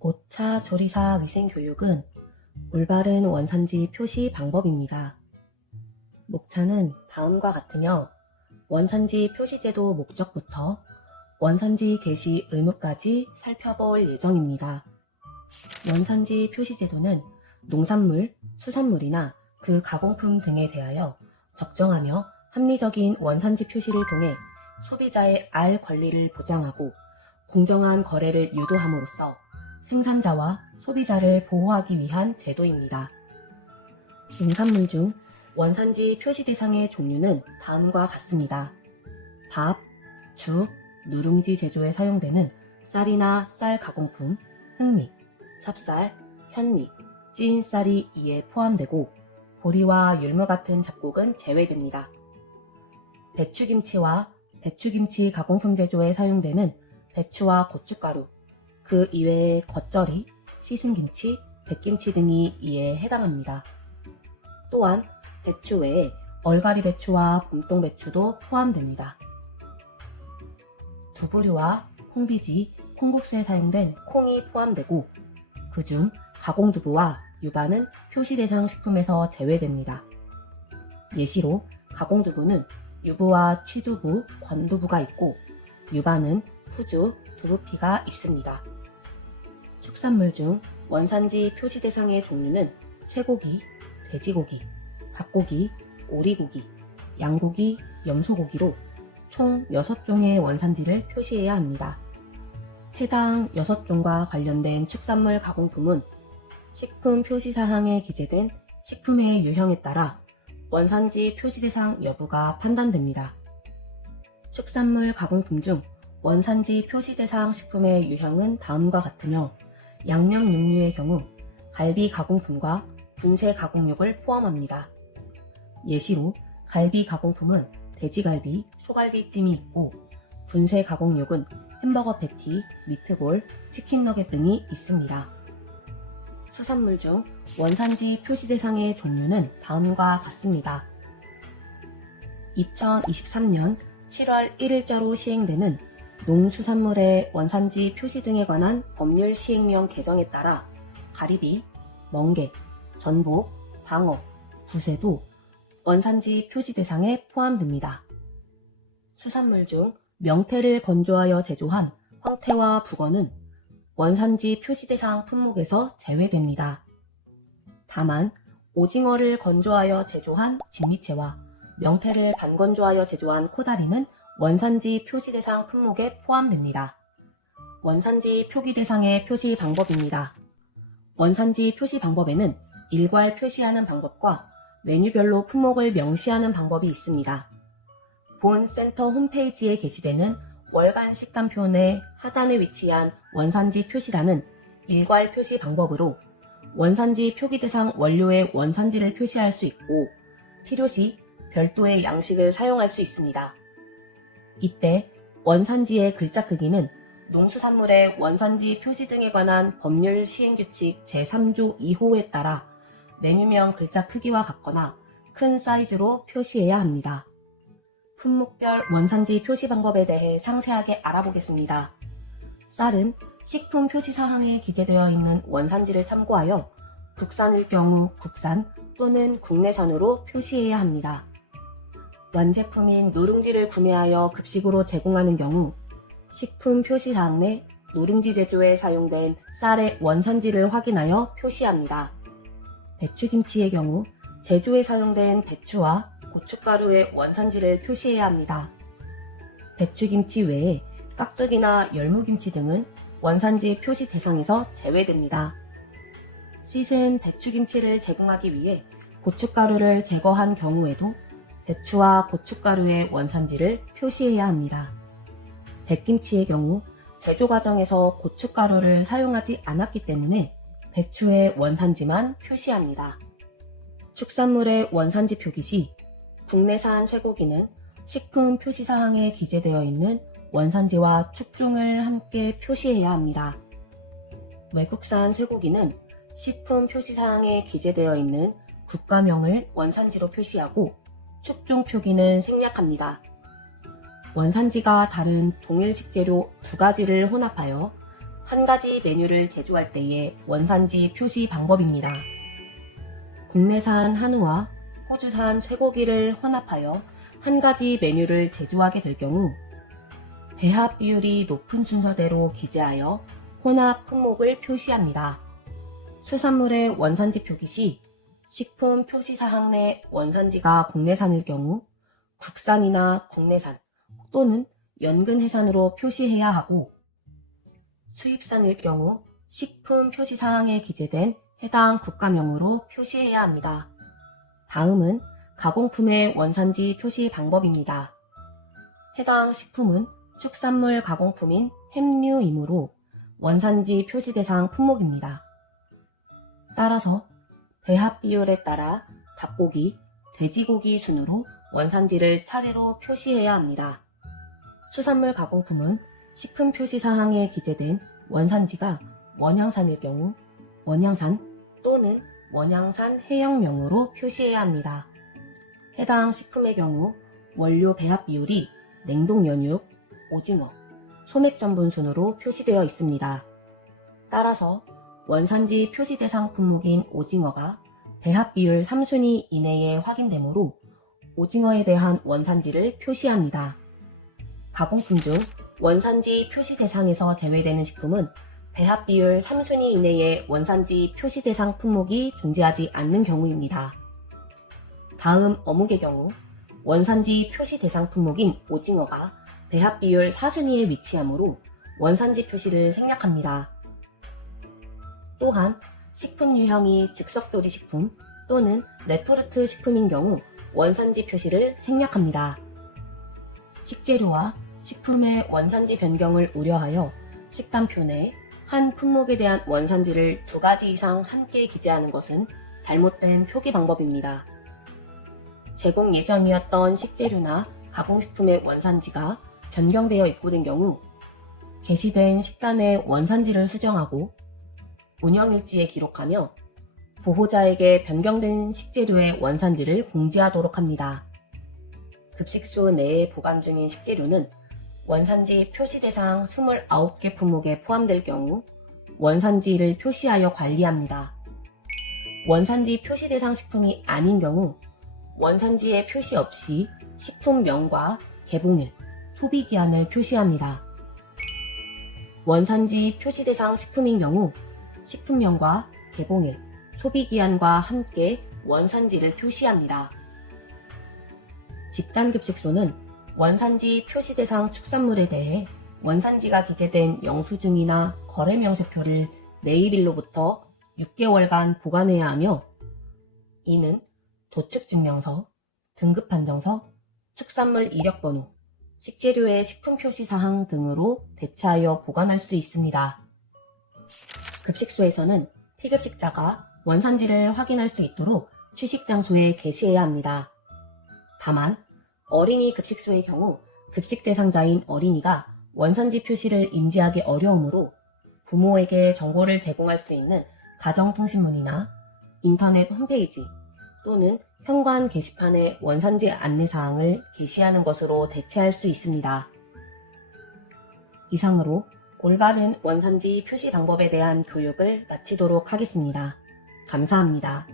5차 조리사 위생교육은 올바른 원산지 표시 방법입니다. 목차는 다음과 같으며 원산지 표시제도 목적부터 원산지 게시 의무까지 살펴볼 예정입니다. 원산지 표시제도는 농산물, 수산물이나 그 가공품 등에 대하여 적정하며 합리적인 원산지 표시를 통해 소비자의 알 권리를 보장하고 공정한 거래를 유도함으로써 생산자와 소비자를 보호하기 위한 제도입니다. 농산물 중 원산지 표시 대상의 종류는 다음과 같습니다. 밥, 죽, 누룽지 제조에 사용되는 쌀이나 쌀 가공품, 흑미, 찹쌀, 현미, 찐 쌀이 이에 포함되고 보리와 율무 같은 잡곡은 제외됩니다. 배추김치와 배추김치 가공품 제조에 사용되는 배추와 고춧가루, 그 이외의 겉절이, 씻은 김치, 백김치 등이 이에 해당합니다. 또한 배추 외에 얼갈이 배추와 봄동 배추도 포함됩니다. 두부류와 콩비지, 콩국수에 사용된 콩이 포함되고 그중 가공두부와 유바는 표시 대상 식품에서 제외됩니다. 예시로 가공두부는 유부와 취두부, 건두부가 있고 유바는 푸주, 두부피가 있습니다. 축산물 중 원산지 표시 대상의 종류는 쇠고기, 돼지고기, 닭고기, 오리고기, 양고기, 염소고기로 총 6종의 원산지를 표시해야 합니다. 해당 6종과 관련된 축산물 가공품은 식품 표시사항에 기재된 식품의 유형에 따라 원산지 표시 대상 여부가 판단됩니다. 축산물 가공품 중 원산지 표시 대상 식품의 유형은 다음과 같으며 양념 육류의 경우 갈비 가공품과 분쇄 가공육을 포함합니다. 예시로 갈비 가공품은 돼지갈비, 소갈비찜이 있고 분쇄 가공육은 햄버거 패티, 미트볼, 치킨 너겟 등이 있습니다. 수산물 중 원산지 표시 대상의 종류는 다음과 같습니다. 2023년 7월 1일자로 시행되는 농수산물의 원산지 표시 등에 관한 법률 시행령 개정에 따라 가리비, 멍게, 전복, 방어, 부새도 원산지 표시 대상에 포함됩니다. 수산물 중 명태를 건조하여 제조한 황태와 북어는 원산지 표시 대상 품목에서 제외됩니다. 다만 오징어를 건조하여 제조한 진미채와 명태를 반건조하여 제조한 코다리는 원산지 표시 대상 품목에 포함됩니다. 원산지 표기 대상의 표시 방법입니다. 원산지 표시 방법에는 일괄 표시하는 방법과 메뉴별로 품목을 명시하는 방법이 있습니다. 본 센터 홈페이지에 게시되는 월간 식단표 내 하단에 위치한 원산지 표시란은 일괄 표시 방법으로 원산지 표기 대상 원료의 원산지를 표시할 수 있고 필요시 별도의 양식을 사용할 수 있습니다. 이때 원산지의 글자 크기는 농수산물의 원산지 표시 등에 관한 법률 시행규칙 제3조 2호에 따라 메뉴명 글자 크기와 같거나 큰 사이즈로 표시해야 합니다. 품목별 원산지 표시 방법에 대해 상세하게 알아보겠습니다. 쌀은 식품 표시 사항에 기재되어 있는 원산지를 참고하여 국산일 경우 국산 또는 국내산으로 표시해야 합니다. 완제품인 누룽지를 구매하여 급식으로 제공하는 경우 식품 표시 사항 내 누룽지 제조에 사용된 쌀의 원산지를 확인하여 표시합니다. 배추김치의 경우 제조에 사용된 배추와 고춧가루의 원산지를 표시해야 합니다. 배추김치 외에 깍두기나 열무김치 등은 원산지 표시 대상에서 제외됩니다. 씻은 배추김치를 제공하기 위해 고춧가루를 제거한 경우에도 배추와 고춧가루의 원산지를 표시해야 합니다. 백김치의 경우 제조 과정에서 고춧가루를 사용하지 않았기 때문에 배추의 원산지만 표시합니다. 축산물의 원산지 표기 시 국내산 쇠고기는 식품 표시 사항에 기재되어 있는 원산지와 축종을 함께 표시해야 합니다. 외국산 쇠고기는 식품 표시 사항에 기재되어 있는 국가명을 원산지로 표시하고 축종 표기는 생략합니다. 원산지가 다른 동일 식재료 두 가지를 혼합하여 한 가지 메뉴를 제조할 때의 원산지 표시 방법입니다. 국내산 한우와 호주산 쇠고기를 혼합하여 한 가지 메뉴를 제조하게 될 경우 배합 비율이 높은 순서대로 기재하여 혼합 품목을 표시합니다. 수산물의 원산지 표기 시 식품 표시사항 내 원산지가 국내산일 경우 국산이나 국내산 또는 연근해산으로 표시해야 하고, 수입산일 경우 식품 표시사항에 기재된 해당 국가명으로 표시해야 합니다. 다음은 가공품의 원산지 표시 방법입니다. 해당 식품은 축산물 가공품인 햄류이므로 원산지 표시 대상 품목입니다. 따라서 배합 비율에 따라 닭고기, 돼지고기 순으로 원산지를 차례로 표시해야 합니다. 수산물 가공품은 식품 표시 사항에 기재된 원산지가 원양산일 경우 원양산 또는 원양산 해역명으로 표시해야 합니다. 해당 식품의 경우 원료 배합 비율이 냉동 연육, 오징어, 소맥 전분 순으로 표시되어 있습니다. 따라서 원산지 표시 대상 품목인 오징어가 배합 비율 3순위 이내에 확인되므로 오징어에 대한 원산지를 표시합니다. 가공품 중 원산지 표시 대상에서 제외되는 식품은 배합 비율 3순위 이내의 원산지 표시 대상 품목이 존재하지 않는 경우입니다. 다음 어묵의 경우 원산지 표시 대상 품목인 오징어가 배합 비율 4순위에 위치하므로 원산지 표시를 생략합니다. 또한 식품 유형이 즉석조리식품 또는 레토르트 식품인 경우 원산지 표시를 생략합니다. 식재료와 식품의 원산지 변경을 우려하여 식단표 내 한 품목에 대한 원산지를 2가지 이상 함께 기재하는 것은 잘못된 표기 방법입니다. 제공 예정이었던 식재료나 가공식품의 원산지가 변경되어 입고된 경우 게시된 식단의 원산지를 수정하고 운영일지에 기록하며 보호자에게 변경된 식재료의 원산지를 공지하도록 합니다. 급식소 내에 보관 중인 식재료는 원산지 표시 대상 29개 품목에 포함될 경우 원산지를 표시하여 관리합니다. 원산지 표시 대상 식품이 아닌 경우 원산지에 표시 없이 식품명과 개봉일, 소비기한을 표시합니다. 원산지 표시 대상 식품인 경우 식품명과 개봉일, 소비기한과 함께 원산지를 표시합니다. 집단급식소는 원산지 표시 대상 축산물에 대해 원산지가 기재된 영수증이나 거래명세표를 매입일로부터 6개월간 보관해야 하며, 이는 도축증명서, 등급판정서, 축산물 이력번호, 식재료의 식품표시사항 등으로 대체하여 보관할 수 있습니다. 급식소에서는 피급식자가 원산지를 확인할 수 있도록 취식장소에 게시해야 합니다. 다만 어린이 급식소의 경우 급식 대상자인 어린이가 원산지 표시를 인지하기 어려우므로 부모에게 정보를 제공할 수 있는 가정통신문이나 인터넷 홈페이지 또는 현관 게시판에 원산지 안내사항을 게시하는 것으로 대체할 수 있습니다. 이상으로 올바른 원산지 표시 방법에 대한 교육을 마치도록 하겠습니다. 감사합니다.